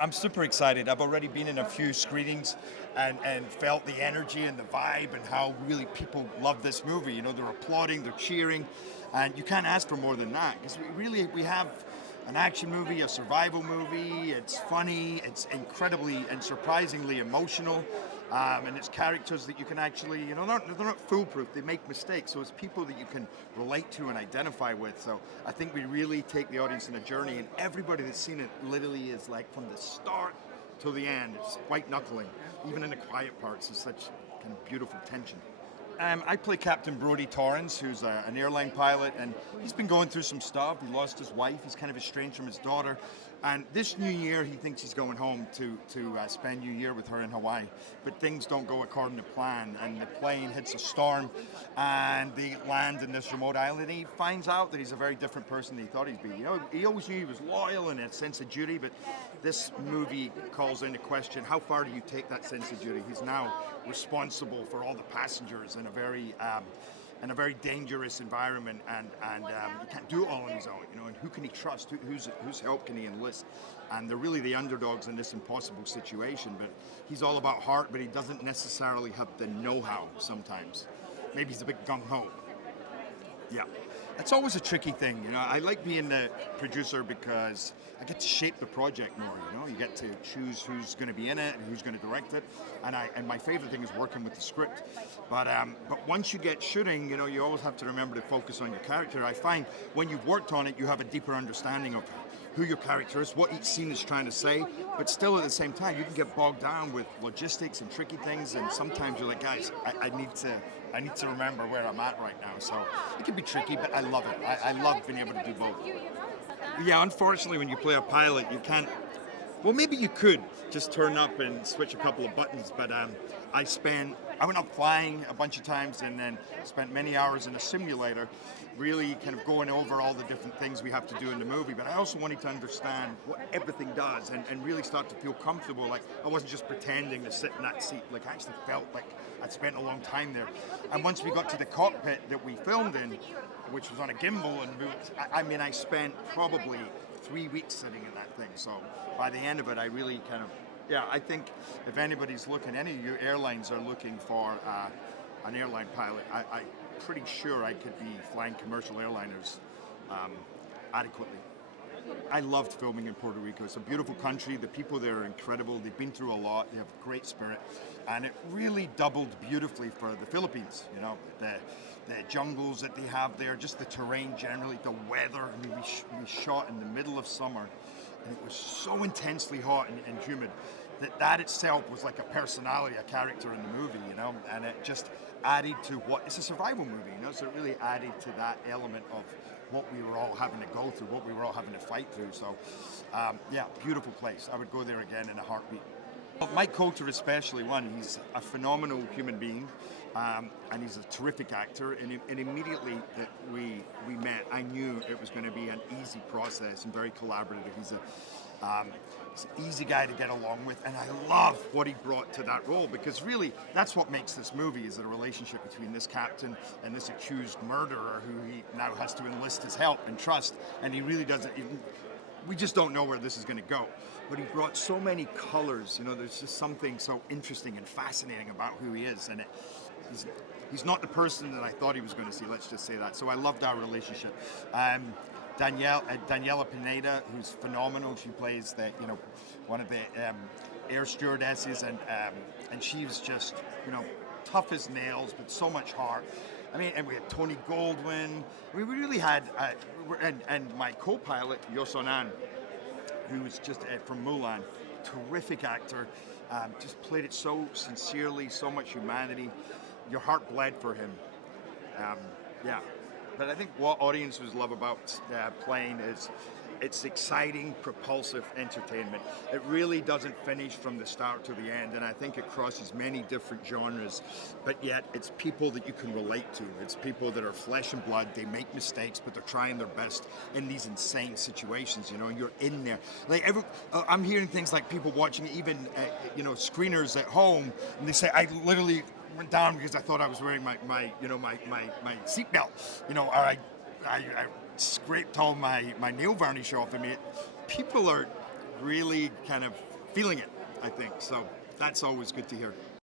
I'm super excited. I've already been in a few screenings and felt the energy and the vibe and how really people love this movie. You know, they're applauding, they're cheering, and you can't ask for more than that because we have an action movie, a survival movie. It's funny, it's incredibly and surprisingly emotional, and it's characters that you can actually, you know, they're not foolproof. They make mistakes, so it's people that you can relate to and identify with. So I think we really take the audience on a journey, and everybody that's seen it literally is like from the start till the end. It's white knuckling, even in the quiet parts. There's such kind of beautiful tension. I play Captain Brodie Torrance, who's an airline pilot, and he's been going through some stuff. He lost his wife. He's kind of estranged from his daughter. And this New Year, he thinks he's going home to spend New Year with her in Hawaii. But things don't go according to plan, and the plane hits a storm, and they land in this remote island. And he finds out that he's a very different person than he thought he'd be. You know, he always knew he was loyal and a sense of duty, but this movie calls into question, how far do you take that sense of duty? He's now responsible for all the passengers in a very dangerous environment, and he can't do it all on his own, you know. And who can he trust? Whose help can he enlist? And they're really the underdogs in this impossible situation. But he's all about heart, but he doesn't necessarily have the know-how sometimes. Maybe he's a bit gung-ho. Yeah, it's always a tricky thing, you know. I like being the producer because I get to shape the project more, you know. You get to choose who's going to be in it and who's going to direct it, and my favorite thing is working with the script. But once you get shooting, you know, you always have to remember to focus on your character. I find when you've worked on it, you have a deeper understanding of who your character is, what each scene is trying to say, but still at the same time, you can get bogged down with logistics and tricky things, and sometimes you're like, guys, I need to remember where I'm at right now. So it can be tricky, but I love it. I love being able to do both. Yeah, unfortunately, when you play a pilot, you can't. Well, maybe you could just turn up and switch a couple of buttons, but I went up flying a bunch of times and then spent many hours in a simulator really kind of going over all the different things we have to do in the movie. But I also wanted to understand what everything does and really start to feel comfortable. Like I wasn't just pretending to sit in that seat. Like I actually felt like I'd spent a long time there. And once we got to the cockpit that we filmed in, which was on a gimbal, and I spent probably 3 weeks sitting in that thing. So by the end of it, I really kind of, I think if anybody's looking, any of your airlines are looking for an airline pilot, I'm pretty sure I could be flying commercial airliners adequately. I loved filming in Puerto Rico. It's a beautiful country. The people there are incredible. They've been through a lot. They have great spirit. And it really doubled beautifully for the Philippines. You know, the jungles that they have there, just the terrain generally, the weather. I mean, we shot in the middle of summer, and it was so intensely hot and humid that itself was like a personality, a character in the movie, you know, and it just added to what, it's a survival movie, you know, so it really added to that element of what we were all having to go through, what we were all having to fight through. So, beautiful place. I would go there again in a heartbeat. Mike Coulter especially, he's a phenomenal human being, and he's a terrific actor, and immediately that we met, I knew it was going to be an easy process and very collaborative. He's an easy guy to get along with, and I love what he brought to that role, because really that's what makes this movie, is a relationship between this captain and this accused murderer who he now has to enlist his help and trust, and he really doesn't even, we just don't know where this is going to go. But he brought so many colors, you know, there's just something so interesting and fascinating about who he is, and he's not the person that I thought he was going to see, let's just say that. So I loved our relationship. Daniela Pineda, who's phenomenal. She plays one of the air stewardesses, and she was just, you know, tough as nails, but so much heart. I mean, and we had Tony Goldwyn. We really had, and my co-pilot Yosonan, who was just from Mulan, terrific actor, just played it so sincerely, so much humanity. Your heart bled for him. But I think what audiences love about Plane is it's exciting, propulsive entertainment. It really doesn't finish from the start to the end, and I think it crosses many different genres, but yet it's people that you can relate to. It's people that are flesh and blood. They make mistakes, but they're trying their best in these insane situations, you know, and you're in there. Like I'm hearing things like people watching even, screeners at home, and they say, I literally went down because I thought I was wearing my seatbelt, you know, or I scraped all my nail varnish off. I mean, people are really kind of feeling it, I think. So that's always good to hear.